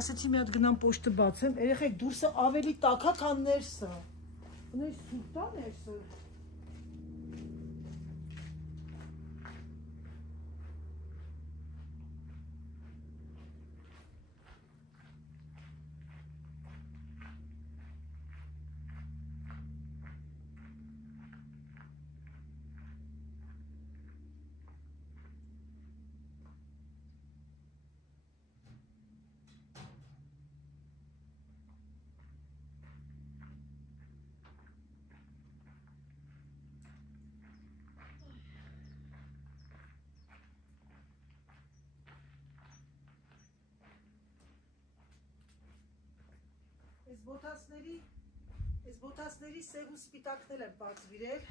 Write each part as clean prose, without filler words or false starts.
ասեցի մի հատ գնամ պոչտը բացեմ, երեխեք դուրսը ավելի տաք է, քան ներսը։ Ունես սուտ է ներսը։ Այս բոթասների սև ու սպիտակներ եմ պատվիրել,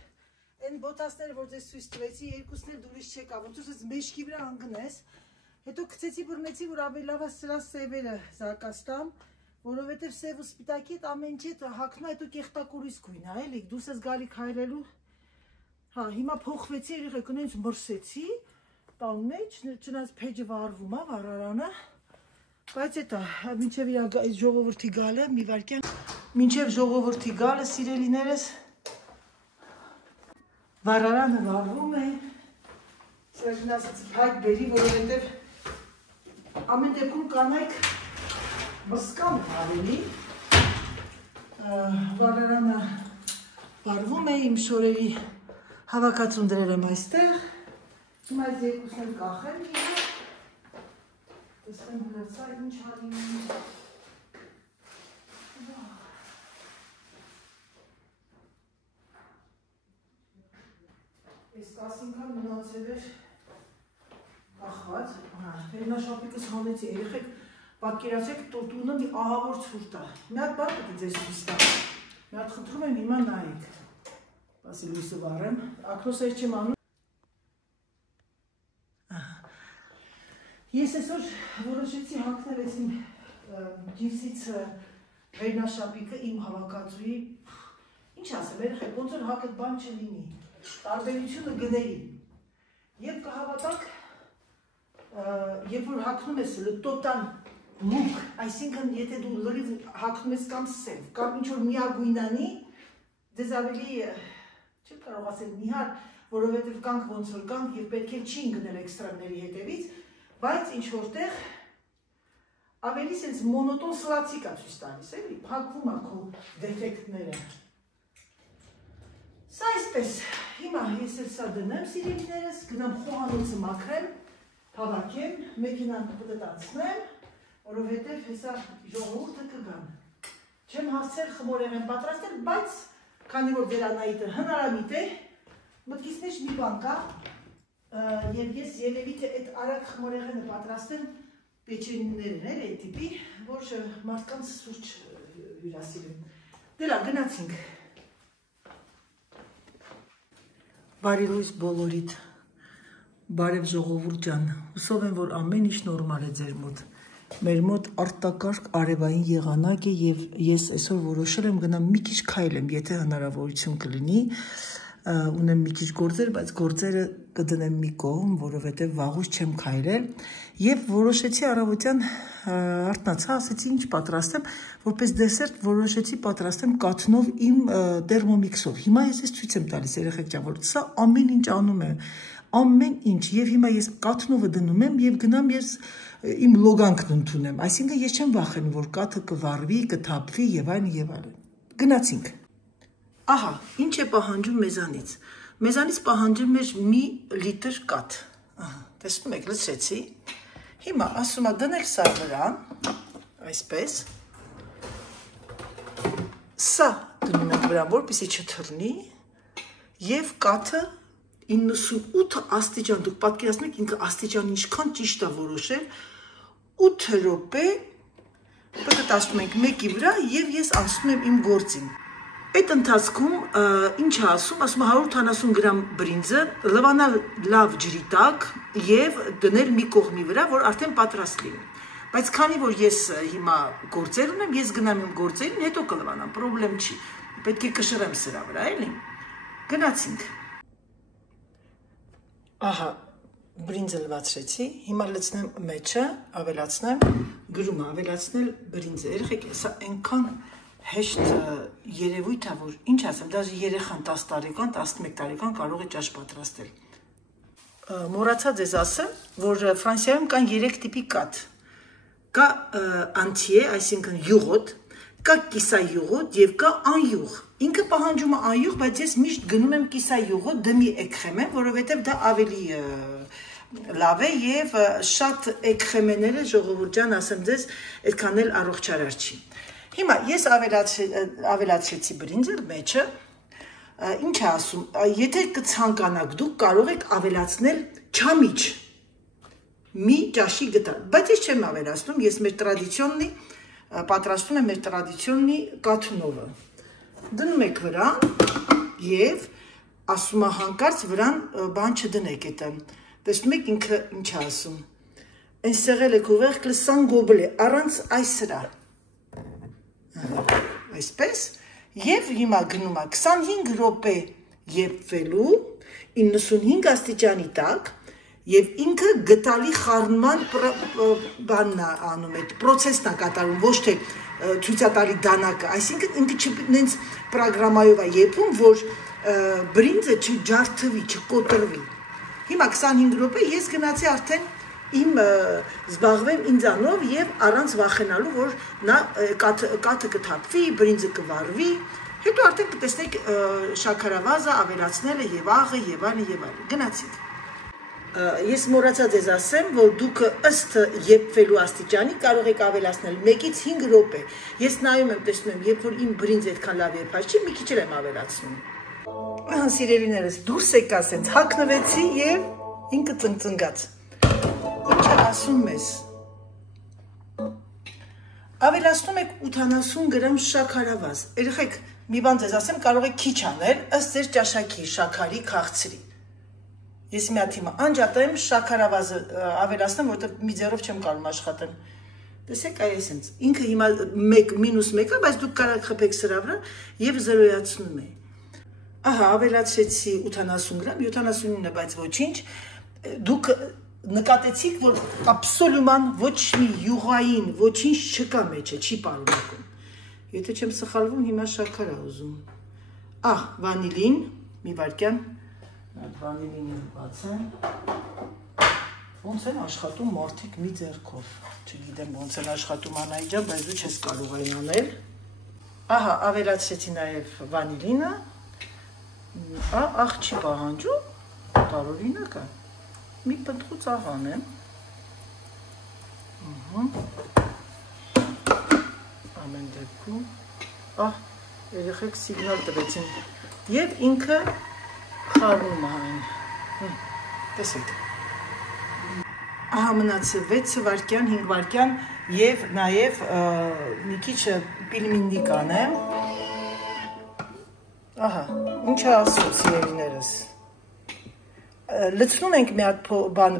այն բոթասները, որ ձեզ ցույց տվեցի, երկուսն էլ դուրս չեկա, ոնց որ ես մեջքի վրա ընկնես, հետո գցեցի բռնեցի, որ ավելի լավ է սրա սևերը զարգաստամ, որովհետև սև ու սպիտակի հետ ամեն ինչ հետ հագնում է, հետո կեղտակուրից գույն է, էլի, դուս ես գալի քայլելու, հա, հիմա փոխվեցի, երեխեք ունենց մրսեցի, տան մեջ, չնայած փեջը վառվում է, վառարանը, բայց էտա, մինչև ժողովրդի գալը, մի վարկյան, մինչև ժողովրդի գալը, սիրելիներս, վառարանը վառվում է, սրաժին ասեցի փակ բերի, որովհետև ամեն դեպքում կանայք բսկան ավելի, վառարանը վառվում է, իմ շորերի հավաքածուն դրել եմ այստեղ, հիմա այս երկուսն եմ կախեմ իրը, տեսնեմ հլրծա ինչ հարինում է, Ես 15 մնացել էր ախված, վերնաշապիկս հանեցի, երեխեք պատկերացեք տոտունը մի ահավոր ցուրտ է, մի հատ բան պետք է ձեզ ցույց տամ, մի հատ խնդրում եմ հիմա նայեք, բասի լույսը վառեմ, ակնոսեր չեմ անում, ես այսօր որոշեցի հագնել այս իմ ջինսից վերնաշապիկը իմ հավաքածուի, ինչ ասեմ, երեխեք, ոնց որ հագդ բան չլինի, տարբերությունը գների, և կհավատակ, երբ որ հագնում ես տոտալ լուկ, այսինքն եթե դու լրիվ հագնում ես կամ սև, կամ ինչ որ միագույնանի, ձեզ ավելի, չեմ կարող ասել նիհար, որովհետև կանք ոնց որ կանք և պետք է չի ընգնել էքստրաների հետևից, բայց ինչ որտեղ ավելի սենց մոնոտոն սլացիկ է ցույց տալիս, էլի, փակվում է քո դեֆեկտները։ Սա այսպես, հիմա ես էլ սա դնեմ սիրելիներս, գնամ խոհանոցը մաքրեմ, հավաքեմ, մեքենան պտտացնեմ, որովհետև հեսա ժողովուրդը կգան։ Չեմ հասցել խմորեղեն պատրաստել, բայց քանի որ ձեր Անահիտը հնարամիտ է, մտքիս մեջ մի բան կա, և ես երևի թե այդ արագ խմորեղենը պատրաստեմ պեչենիներն էլ այդ տիպի, որ մարդկանց սուրճ հյուրասիրեմ։ Դելա, գնացինք։ Բարի լույս բոլորիդ, բարև ժողովուրդ ջան, հուսով եմ, որ ամեն ինչ նորմալ է ձեր մոտ, մեր մոտ արտակարգ արևային եղանակ է և ես այսօր որոշել եմ գնամ մի քիչ քայլեմ, եթե հնարավորություն կլինի, ունեմ մի քիչ գործեր, բայց գործերը կդնեմ մի կողմ, որովհետև վաղուց չեմ քայլել և որոշեցի առավոտյան արթնացա, ասեցի ինչ պատրաստեմ, որպես դեսերտ որոշեցի պատրաստեմ կաթնով իմ տերմոմիքսով, հիմա ես ցույց եմ տալիս երեխեք ջան, որ սա ամեն ինչ անում եմ, ամեն ինչ և հիմա ես կաթնովը դնում եմ և գնամ ես իմ լոգանքն ընդունեմ, այսինքն ես չեմ վախենում, որ կաթը կվառվի, կթափվի և այլն, գնացինք։ Ահա, ինչ է պահանջում մեզանից, մեզանից պահանջում էր մի լիտր կաթ, տեսնում եք, լցրեցի, հիմա ասում է դնել սա վրան, այսպես, սա դնում ենք վրան, որպեսզի չթռնի և կաթը 98 աստիճան, դուք պատկերացնում եք ինքը աստիճան ինչքան ճիշտ է որոշել, 8 րոպե պտտացնում ենք մեկի վրա և ես անցնում եմ իմ գործին։ Այդ ընթացքում ինչ է ասում է 180 գրամ բրինձը լվանալ լավ ջրի տակ և դնել մի կողմի վրա, որ արդեն պատրաստ լինի։ Բայց քանի որ ես հիմա գործեր ունեմ, ես գնամ իմ գործերին, հետո կլվանամ, պրոբլեմ չի, պետք է կշռեմ սրա վրա, էլի։ Գնացինք։ Ահա, բրինձը լվացրեցի, հիմա լցնեմ մեջը, ավելացնեմ, գրումը ավելացնել բրինձը, երեխեք, սա այնքան հեշտ երևույթ է, որ ինչ ասեմ, դաժե երեխան 10 տարեկան, 11 տարեկան կարող է ճաշ պատրաստել։ Մոռացա ձեզ ասեմ, որ Ֆրանսիայում կան 3 տիպի կաթ։ Կա անտիե, այսինքն յուղոտ, կա կիսայուղոտ եւ կա անյուղ։ Ինքը պահանջում է անյուղ, բայց ես միշտ գնում եմ կիսայուղոտ, դմի էկխեմե, որովհետեւ դա ավելի լավ է եւ շատ էկխեմեները ժողովուրդ ջան, ասեմ ձեզ, այդքան էլ առողջարար չի։ Հիմա ես ավելացրեցի բրինձը մեջը, ինչ է ասում, եթե կցանկանաք դուք կարող եք ավելացնել չամիչ մի ճաշի գտա, բայց ես չեմ ավելացնում, ես մեր տրադիցիոննի պատրաստում եմ մեր տրադիցիոննի կաթնովը։ Դնում եք վրան եւ ասում է հանկարծ վրան բան չդնեք էտը։ Տեսնում եք ինքը ինչ է ասում։ Ինսեղել եք ուղեղ կլսան գոբլե, առանց այս սրա։ Այսպես, եւ հիմա գնում է 25 րոպե եփվելու 95 աստիճանի տակ եւ ինքը գտալի խառնման բանն է անում, այդ process-ն է կատարում, ոչ թե ցույցատարի դանակը, այսինքն ինքը նենց պրոգրամայով է եփում, որ բրինձը չջարդվի, չկոտրվի։ Հիմա 25 րոպե ես գնացի արդեն իմ զբաղվեմ ինձանով եւ առանց վախենալու, որ նա կաթը կթափվի, բրինձը կվարվի, հետո արդեն կտեսնեք շաքարավազը ավելացնելը եւ աղը եւ այլն եւ այլն։ Գնացիք։ Ես մոռացա ձեզ ասեմ, որ դուք ըստ եփվելու աստիճանի կարող եք ավելացնել 1-ից 5 րոպե։ Ես նայում եմ, տեսնում եմ, երբ որ իմ բրինձը այդքան լավ եփած չի, մի քիչ եմ ավելացնում։ Ահա սիրելիներս, դուրս եկա ասենց, հագնվեցի եւ ինքը ծնգծնգաց։ Ինչ ասում ես։ Ավելացնում եք 80 գրամ շաքարավազ։ Երեխեք, մի բան ձեզ ասեմ, կարող եք քիչ անել, ըստ ձեր ճաշակի, շաքարի, քաղցրի։ Ես մի հատ հիմա անջատեմ շաքարավազը ավելացնեմ, որտեղ մի ձեռով չեմ կարող աշխատել։ Տեսեք, այ էսենց։ Ինքը հիմա 1-1 է, բայց դուք կարող խփեք սրա վրա եւ զրոյացնում եք։ Ահա, ավելացրեցի 80 գրամ, 79-ը, բայց ոչինչ։ Դուք նկատեցիք, որ աբսոլյուման ոչ մի յուղային, ոչինչ չկա մեջը, չի պարունակում։ Եթե չեմ սխալվում, հիմա շաքար է ուզում։ Ահ, վանիլին, մի վայրկյան։ Այդ վանիլինը բացեմ։ Ոնց են աշխատում մարդիկ մի ձեռքով։ Չգիտեմ ոնց են աշխատում Անահիտ ջան, բայց դու չես կարող այն անել։ Ահա, ավելացրեցի նաև վանիլինը։ Աղ չի պահանջում, տարօրինակ է։ Մի պնդխուց աղ անեմ։ Ամեն դեպքում։ Ահ, երեխեք սիգնալ տվեցին։ Եվ ինքը խառնում այն։ Տեսեք։ Ահա մնացը 6 վայրկյան, 5 վայրկյան եւ նաեւ մի քիչ պիլմինդի կանեմ։ Ահա, ինչ ասում սիրելիներս։ Լցնում ենք մի հատ բան,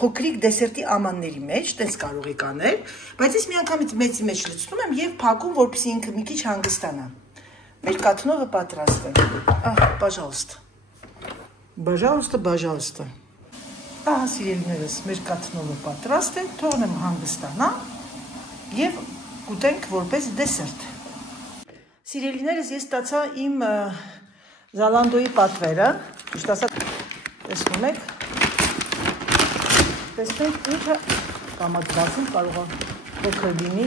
փոքրիկ դեսերտի ամանների մեջ, տես կարող եք անել, բայց ես մի անգամից մեծի մեջ լցնում եմ եւ փակում, որպեսզի ինքը մի քիչ հանգստանա։ Մեր կաթնովը պատրաստ է։ Ահա, пожалуйста։ Пожалуйста։ Ահա սիրելիներս, մեր կաթնովը պատրաստ է, թողնեմ հանգստանա եւ կուտենք որպես դեսերտ։ Սիրելիներս, ես ստացա իմ Zalando-ի պատվերը, ճիշտ ասած, տեսնում եք, տեսնենք ինչը կամակցվածում կարող է փոքր լինի,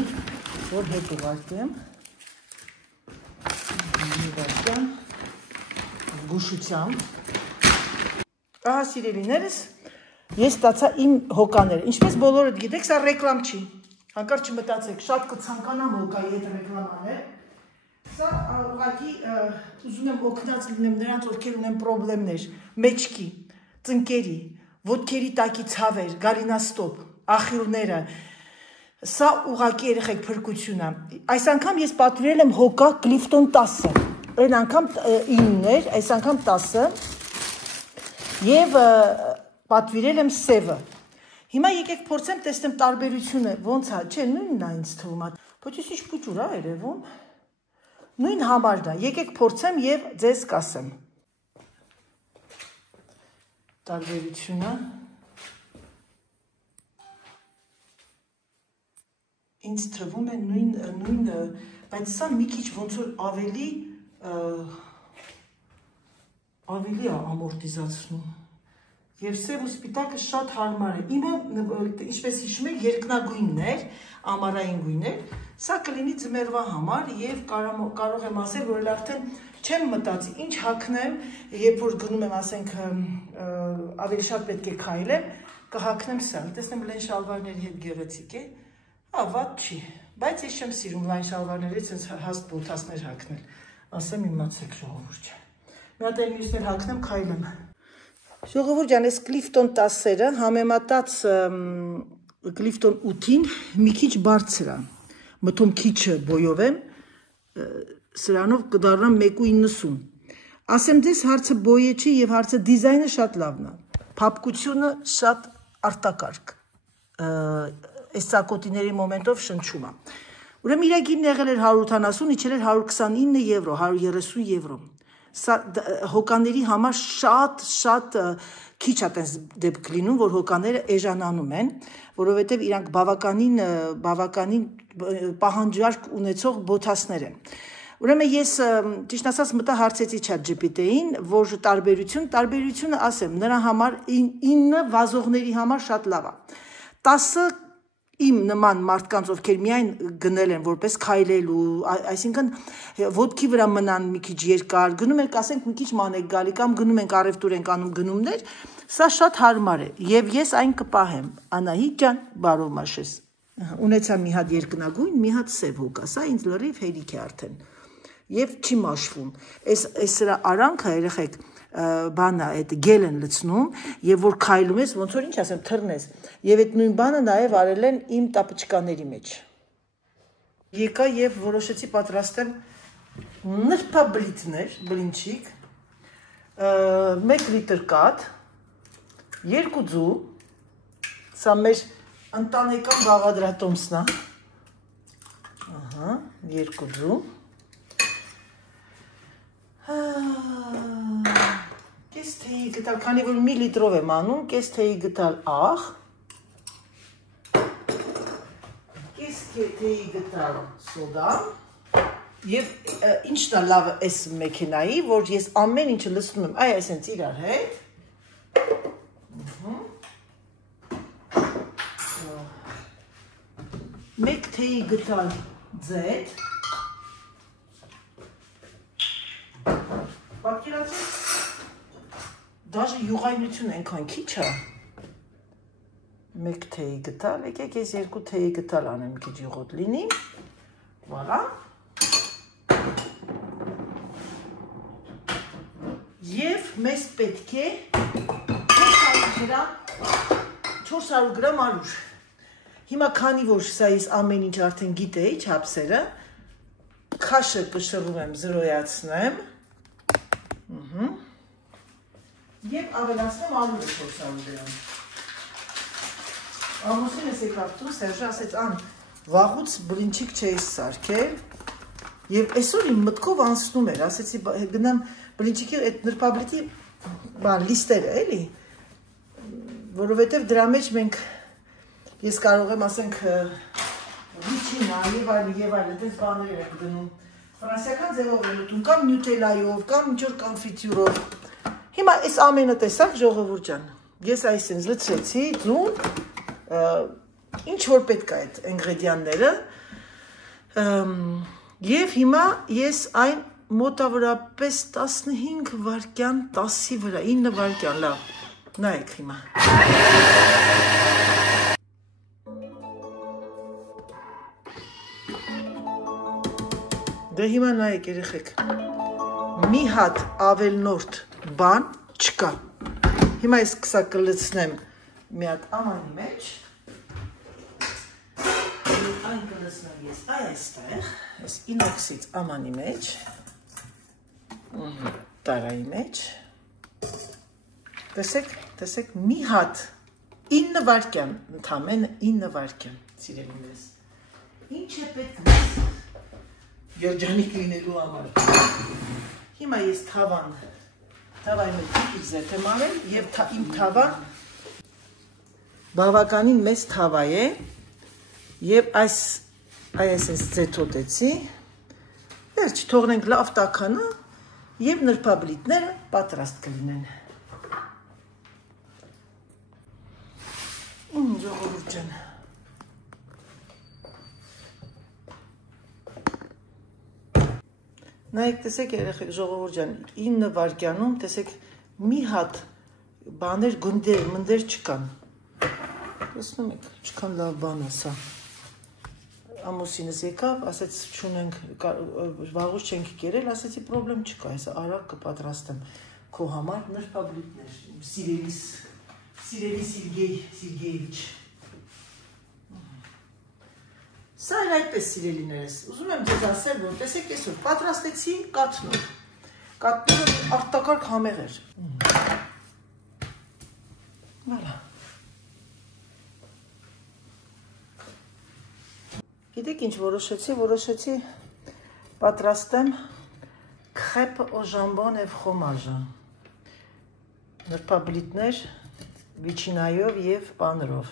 որ հետ ուղարկեմ, մի վայրկյան, զգուշությամբ։ Ահա սիրելիներս, ես ստացա իմ հոկաները, ինչպես բոլորդ գիտեք, սա ռեկլամ չի, հանկարծ չմտածեք, շատ կցանկանամ հոկայի հետ ռեկլամ անել, սա ուղղակի ուզում եմ օգնած լինեմ նրանց, ովքեր ունեն պրոբլեմներ, մեջքի, ծնկերի, ոտքերի տակի ցավեր, գալինաստոպ, ախիլները, սա ուղղակի երեխեք փրկություն է։ Այս անգամ ես պատվիրել եմ հոկա Clifton 10-ը, այն անգամ 9-ն էր, այս անգամ 10-ը, եւ պատվիրել եմ սևը։ Հիմա եկեք փորձեմ տեսնեմ տարբերությունը, ոնց է, չէ, նույնն է ինձ թվում է։ Փոքրիշ փուճուր է երևում։ Նույն համարն է, եկեք փորձեմ եւ ձեզ կասեմ։ Տարբերությունը ինձ թվում է նույն, բայց սա մի քիչ ոնց որ ավելի է ամորտիզացնում։ Եվ սև ու սպիտակը շատ հարմար է։ Իմը, ինչպես հիշում եք, երկնագույնն էր, ամարային գույն էր, սա կլինի ձմեռվա համար եւ կարող եմ ասել, որ արդեն չեմ մտածի, ինչ հագնեմ, երբ որ գնում եմ, ասենք, ավելի շատ պետք է քայլեմ, կհագնեմ սա։ Տեսնեմ լայն շալվարների հետ գեղեցիկ է։ Վատ չի, բայց ես չեմ սիրում լայն շալվարներից հաստ բոթասներ հագնել։ Ասեմ իմացեք ժողովուրդ ջան։ Մի հատ էլ մյուսներ հագնեմ, քայլեմ։ Ժողովուրդ ջան, այս Clifton 10-երը համեմատած Clifton 8-ին մի քիչ բարձր է։ Մտում քիչը բոյով եմ, սրանով կդառնամ 1.90։ Ասեմ դες հարցը բոյե չի եւ հարցը դիզայնը շատ լավն է։ Փափկությունը շատ արտակարգ։ Այս ծակոտիների մոմենտով շնչում է։ Ուրեմն իր գինն եղել էր 180, իջել էր 129 եվրո, 130 եվրո։ Սա հոկաների համար շատ քիչ է տես դեպք լինում, որ հոկաները էժանանում են, որովհետև իրանք բավականին պահանջարկ ունեցող բոթասներ են։ Ուրեմն ես ճիշտ ասած մտա հարցեցի ChatGPT-ին, որ տարբերությունը ասեմ, նրա համար 9 վազողների համար շատ լավ է։ 10-ը իմ նման մարդկանց, ովքեր միայն գնել են որպես քայլելու, այսինքն ոտքի վրա մնան մի քիչ երկար, գնում ենք, ասենք մի քիչ մանեք գալի կամ գնում ենք առևտուր ենք անում գնումներ, սա շատ հարմար է եւ ես այն կպահեմ։ Անահիտ ջան, բարով մաշես։ Ունեցա մի հատ երկնագույն, մի հատ սև հոգա, սա ինձ լրիվ հերիք է արդեն։ Եվ չի մաշվում։ Այս սրա արանքը երեխեք բանը այդ գել են լցնում եւ որ քայլում ես ոնց որ ինչ ասեմ թռնես եւ այդ նույն բանը նաեւ արել են իմ տապչկաների մեջ եկա եւ որոշեցի պատրաստեմ նրբաբլիթներ բլինչիկ 1 լիտր կաթ 2 ձու սա մեր ընտանեկան բաղադրատոմսն է ահա 2 ձու Կես թեյի գտալ, քանի որ մի լիտրով եմ անում, կես թեյի գտալ աղ, կես թեյի գտալ սոդա, և ինչն է լավը այս մեքենայի, որ ես ամեն ինչը լսնում եմ, այ այսենց իրար հետ, մեկ թեյի գտալ ձետ, պատկերացեք, դաժե յուղայնություն ենքան քիչ է, մեկ թեյի գտալ, եկեք ես 2 թեյի գտալ անեմ քիչ յուղոտ լինի, վալա, և մեզ պետք է 400 գրամ արուր, հիմա քանի որ սա ես ամեն ինչ արդեն գիտեի չապսերը, քաշը կշռում եմ զրոյացնեմ, Եվ ավելացնեմ արուրը 400 գրամ։ Ամուսինս եկավ տուն, Սերժը ասեց, վաղուց բլինչիկ չէի սարքել, և այսօր իմ մտքով անցնում էր, ասեցի, գնամ բլինչիկի այդ նրբաբլիթի լիստերը, էլի, որովհետև դրա մեջ մենք, ես կարող եմ, ասենք, վիչինա և այլ, դες բաներ ենք գնում, ֆրանսիական ձևով են ուտում, կամ նյուտելայով, կամ ինչ-որ կոնֆիտյուրով, Հիմա այս ամենը տեսակ ժողովուրդ ջան, ես այսինքն լցրեցի ձուն, ինչ որ պետք է այդ ինգրեդիենտները, եւ հիմա ես այն մոտավորապես 15 վայրկյան 10-ի վրա, 9 վայրկյան, լավ, նայեք հիմա։ Դե հիմա նայեք երեխեք, մի հատ ավելնորդ բան չկա։ Հիմա ես կսա կլցնեմ մի հատ ամանի մեջ, այն կլցնեմ ես այստեղ, ես ինոքսից ամանի մեջ, տարայի մեջ, տեսեք մի հատ 9 վայրկյան, ընդամենը 9 վայրկյան, սիրելիներս, ինչ է պետք երջանիկ լինելու համար։ Հիմա ես թավայինը քիչ զետ եմ արել և իմ թավան բավականին մեծ թավա է և այս Այս ձեթոտեցի, վերջ թողնենք լավ տաքանա և նրբաբլիթները պատրաստ կլինեն։ Ժողովուրդ ջան։ Նայեք, տեսեք երեխեք ժողովուրդ ջան, 9 վայրկյանում տեսեք մի հատ բաներ գնդեր չկան։ Տեսնում եք, չքան լավ բան է սա։ Ամուսինս եկավ, ասեց չունենք, վաղուց չենք կերել, ասեցի պրոբլեմ չկա, այսա արագ կպատրաստեմ քո համար նրբաբլիթներ, Սիրելի Սիրգեյիչ։ Սա էր այդպես սիրելիներս, ուզում եմ ձեզ ասել, որ տեսեք այսօր պատրաստեցի կաթնուր, կաթնուրը արտակարգ համեղ էր։ Վալա։ Գիտեք ինչ որոշեցի պատրաստեմ crêpe au jambon et fromage, նրբաբլիթներ վիչինայով և պանրով,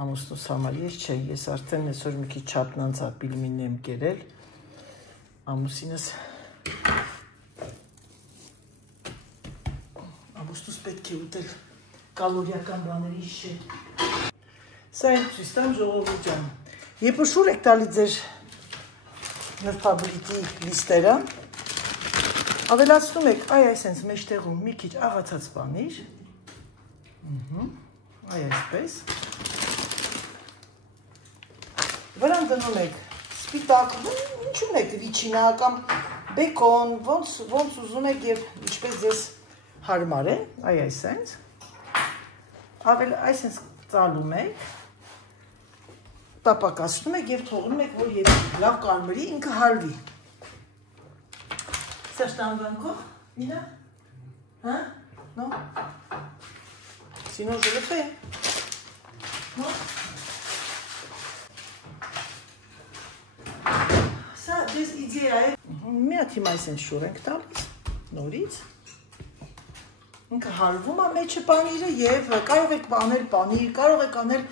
ամուսնուս համար, ես արդեն այսօր մի քիչ չափնանցա պիլմինն եմ կերել, ամուսնուս պետք է ուտել կալորիական բաների շետ։ Սա են ցույց տամ ժողովուրդ ջան։ Երբ որ շուռ եք տալի ձեր նրբաբլիթի լիստերը, ավելացնում եք այսենց մեջտեղում մի քիչ աղացած պանիր, այսպես, վրան դնում եք սպիտակ, ինչ ունեք վիչինա կամ բեկոն, ոնց ուզում եք և ինչպես ձեզ հարմար է, այսենց, այսենց ծալում եք, տապակացնում եք և թողնում եք, որ լավ կարմրի, ինքը հարվի։ Սա շտանգանքող, Նինա, նո, սինո ժլոպ է, նո, սա ձեզ իդեա է, մի հատ հիմա այսեն շուր ենք տալիս, նորից, ինքը հարվում է մեջը պանիրը և կարող եք անել պանիր, կարող եք անել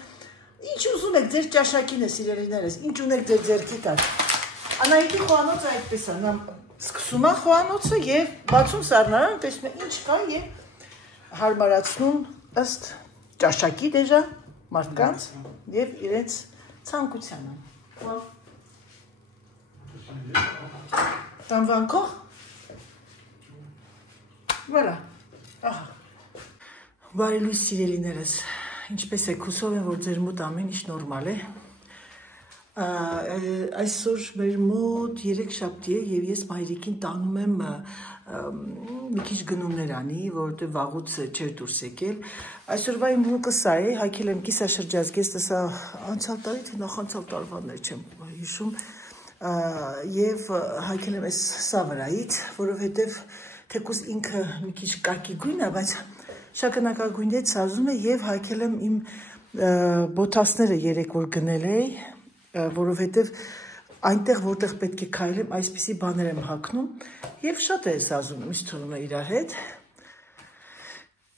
ինչ ուզում եք ձեր ճաշակին է սիրելիներս, ինչ ունեք ձեր ձերքի տակ։ Անահիտի խոհանոցը այդպես է, նա սկսում է խոհանոցը և բացում սառնարան, տեսնում է ինչ կա և հարմարացնում ըստ ճաշակի դեժա մարդկանց և իրենց ցանկությանը։ Տանվանքող։ Վարա, ահա։ Բարելույս սիրելիներս, ինչպես եք հուսով եմ, որ ձեր մոտ ամեն ինչ նորմալ է։ Այսօր մեր մոտ 3 շաբթի է և ես մայրիկին տանում եմ մի քիչ գնումներ անի, որովհետև վաղուց չէր դուրս եկել։ Այսօրվա իմ լուկը սա է, հայքել եմ կիսաշրջազգեստը, սա անցյալ տարի թե նախանցյալ տարվաններ չեմ հիշում, և հայքել եմ սա վրայից, որովհետև թեկուզ ինքը մի քիչ կակի գույն է, բայց շագանակագույնից սազում է և հայքել եմ իմ բոթասները 3 որ գնել էի, որովհետև այնտեղ, որտեղ պետք է քայլեմ, այսպիսի բաներ եմ հագնում և շատ է սազում, ինձ թվում է իր հետ։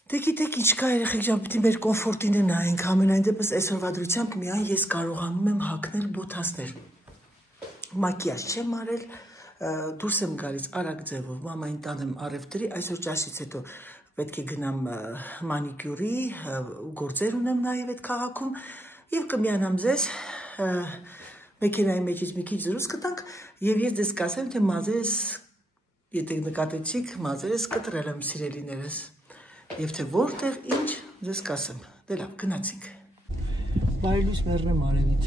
Դե գիտեք ինչ կա երեխեք ջան, պիտի մեր կոմֆորտին է նայենք, ամենայն դեպս այսօրվա դրությամբ միայն ես կարողանում եմ հագնել բոթասներ։ Մակիաժ չեմ արել, դուրս եմ գալիս արագ ձևով, մամային տանեմ առևտրի, այսօր ճաշից հետո պետք է գնամ մանիկյուրի, գործեր ունեմ նաև այդ քաղաքում և կմիանամ ձեզ մեքենայի մեջից մի քիչ զրույց կտանք և ես ձեզ կասեմ, թե մազերս, եթե նկատեցիք, մազերս կտրել եմ սիրելիներս և թե որտեղ ինչ ձեզ կասեմ, դե լավ, գնացինք։ Բարելույս մեռնեմ արևից,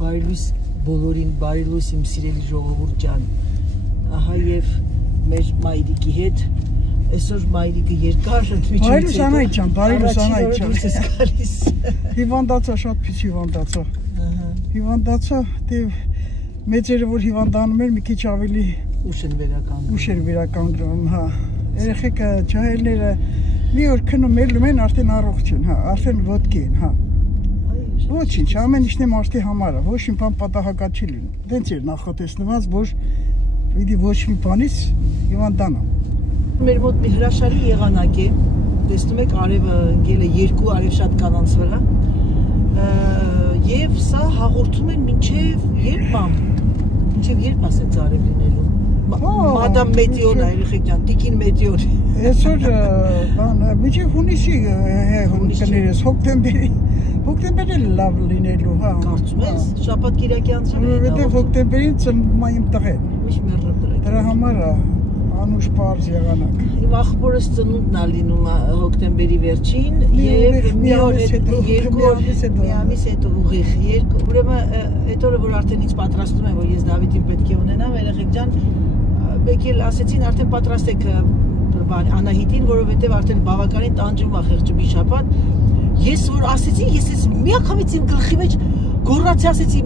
բարելույս բոլորին, բարելույս իմ սիրելի ժողովուրդ ջան, ահա և մեր մայրիկի հետ Այսօր մայրիկը երկար ընդմիջից Բարելույս Անահիտ ջան, բարելույս Անահիտ ջան։ Հիվանդացա, շատ փիչ հիվանդացա։ Հիվանդացա, դե մեծերը որ հիվանդանում էր, մի քիչ ավելի ուշ են վերականգնում, հա։ Երեխեքը, ջահելները մի օր քնում են, արդեն առողջ են, հա, արդեն ոտքի են, հա։ Ոչինչ, ամեն ինչն է մարդի համար է, ոչ մի բան պատահական չի լինում։ Դենց էր նախատեսնված, որ պիտի ոչ մի բանից հիվանդանամ։ Մեր մոտ մի հրաշալի եղանակ է, տեսնում եք արևը ընկել է 2 արև շատ կանանց վրա Եվ սա հաղորդում են մինչև երբ մամ։ Մինչև երբ ասենց արև լինելու։ Մադամ Մեդիոնա երեխեք ջան, տիկին Մեդիոն։ Այսօր բան մինչև հունիսի կներես հոկտեմբերի լավ լինելու, հա։ Կարծում ես, շաբաթ կիրակի անցել է։ Որովհետև հոկտեմբերին ծնվում է իմ տղեն։ Միշտ մեռը դրակ։ Դրա համար է անուշ պարզ եղանակ։ Իմ աղբորս ծնունդն է լինում հոկտեմբերի վերջին եւ մի օր հետո երկու ամիս հետո ուղիղ ուրեմն այդ օրը որ արդեն ինձ պատրաստում են որ ես Դավիթին պետք է ունենամ երեխեք ջան մեկ էլ ասեցին արդեն պատրաստ եք Անահիտին որովհետեւ արդեն բավականին տանջում է խեղճ մի շաբաթ ես որ ասեցի ես միանգամից իմ գլխի մեջ գոռացի ասեցի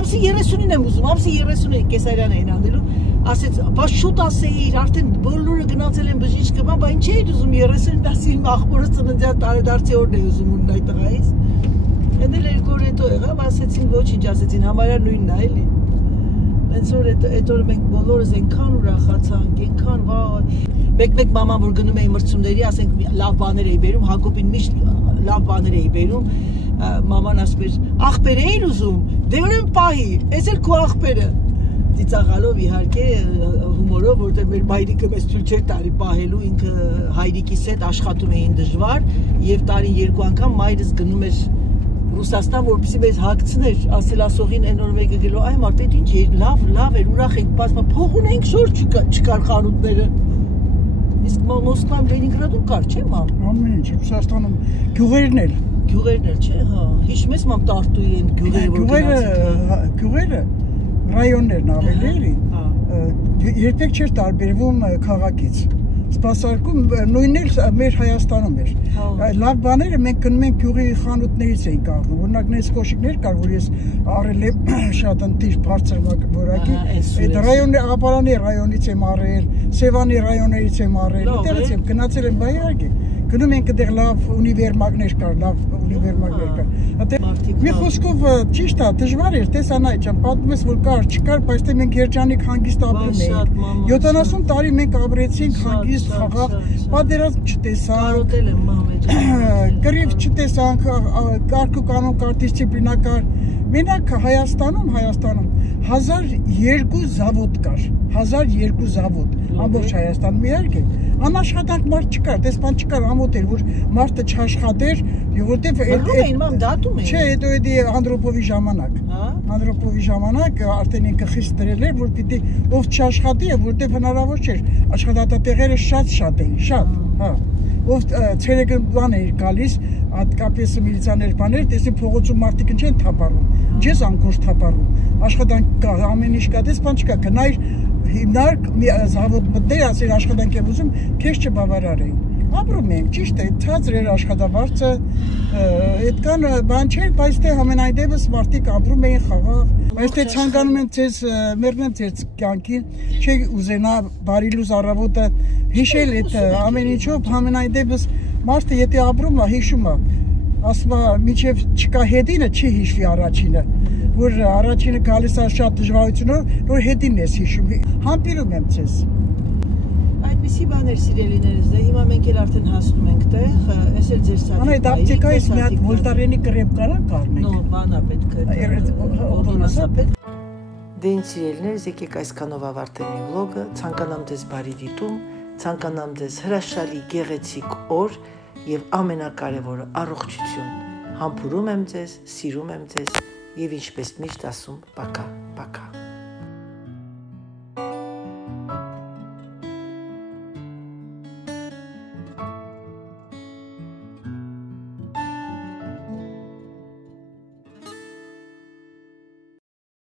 ամսի 30-ին եմ ուզում ամսի 30-ին կեսարյան էին անելու ասեց, բայց շուտ ասեիր, արդեն բոլորը գնացել են բժիշկը, բա ինչ էիր ուզում 30-ին ասի իմ աղբորը ծննդյան տարեդարձի օրն է ուզում ունն այդ տղայից։ Էդ էլ երկու օր հետո եղավ, ասեցին ոչինչ, ասեցին համարյա նույնն է էլի։ Հենց որ այդ օրը մենք բոլորս այնքան ուրախացանք, այնքան վայ։ Մեկ-մեկ մաման որ գնում էի մրցումների, ասենք լավ բաներ էի բերում, Հակոբին միշտ լավ բաներ էի բերում, մաման ասում էր, աղբեր էիր ուզում, դե ուրեմն պահի, էս էլ քո աղբերը։ Ծիծաղալով իհարկե հումորով, որտեղ մեր մայրիկը մեզ թույլ չէր տալի պահելու, ինքը հայրիկիս հետ աշխատում էին դժվար եւ տարին երկու անգամ մայրս գնում էր Ռուսաստան, որպեսզի մեզ հագցներ, ասել ասողին այն օր մեկը գելով, այ մարդ այդ ինչ էր, լավ էր, ուրախ ենք, բացմա փող ունենք, շոր չկար խանութները։ Իսկ Մոսկվայում Լենինգրադում կար, չէ՞ մամ։ Ամեն ինչ, Ռուսաստանում գյուղերն էլ, չէ, հա։ Հիշում ես մամ Տարտուի այն գյուղերը, որ գնացիք։ Գյուղերը ռայոններն ավելի էլի երբեք չէր տարբերվում քաղաքից սպասարկում նույնն էլ մեր Հայաստանում էր լավ բաները մենք գնում ենք գյուղի խանութներից էինք առնում օրինակ նես կոշիկներ կար որ ես առել եմ շատ ընտիր բարձր որակի այդ ռայոնի Աղաբարանի ռայոնից եմ առել Սևանի ռայոններից եմ առել այդտեղից եմ գնացել եմ բայ իհարկե գնում ենք այդտեղ լավ ունիվերմագներ կար լավ ունիվերմագներ կար մի խոսքով ճիշտ է դժվար էր տեսանայ ջան պատմում ես որ կար չկար բայց թե մենք երջանիկ հանգիստ ապրում էինք 70 տարի մենք ապրեցինք հանգիստ խաղաղ պատերազմ չտեսանք կարոտել եմ մամե ջան գրիվ չտեսանք կարգ ու կանոն կար դիսցիպլինա կար մենակ Հայաստանում 1002 զավոդ կար 1002 զավոդ ամբողջ Հայաստանում իհարկե անաշխատանք մարդ չկար դեսպան չկար ամոթ էր որ մարդը չաշխատեր որտեվ դատում էին չէ հետո էդի Անդրոպովի ժամանակ արդեն ինքը խիստ դրել էր որ պիտի ով չաշխատի որտեվ հնարավոր չէր աշխատատեղերը շատ էին շատ հա ով ցերեկը բան էր գալիս հատկապես միլիցիաներ բաներ տեսի փողոցում մարդիկ չեն թափառում ջես անկորձ թափառում աշխատանք կա ամեն ինչ կա դեսպան չկա գնայր հիմնարկ զավոդ մտներ ասել աշխատանք եմ ուզում քեզ չբավարարեին ապրում ենք ճիշտ է ցածր էր աշխատավարձը այդքան բան չէր բայց թե ամենայնտեղս մարդիկ ապրում էին խաղաղ բայց թե ցանկանում եմ ձեզ մեռնեմ ձեր կյանքին չի ուզենա բարի լույս առավոտը հիշել այդ ամեն ինչով ամենայնտեղս մարդը եթե ապրում է հիշում է ասում է միջև չկա հետինը չի հիշվի առաջինը որ առաջինը գալիս է շատ դժվարությունով որ հետինն ես հիշում համբերում եմ ձեզ այդպիսի բաներ սիրելիներս դե հիմա մենք էլ արդեն հասնում ենք տեղ էս էլ ձեր սա այդ ապտեկայից մի հատ վոլտարենի կրեմ կարանք առնենք նո բանա պետք է օդոնասա պետք դե ինձ սիրելիներս եկեք այսքանով ավարտեմ իմ վլոգը ցանկանամ ձեզ բարի դիտում ցանկանամ ձեզ հրաշալի գեղեցիկ օր եւ ամենակարևորը առողջություն համբուրում եմ ձեզ սիրում եմ ձեզ եւ ինչպես միշտ ասում պակա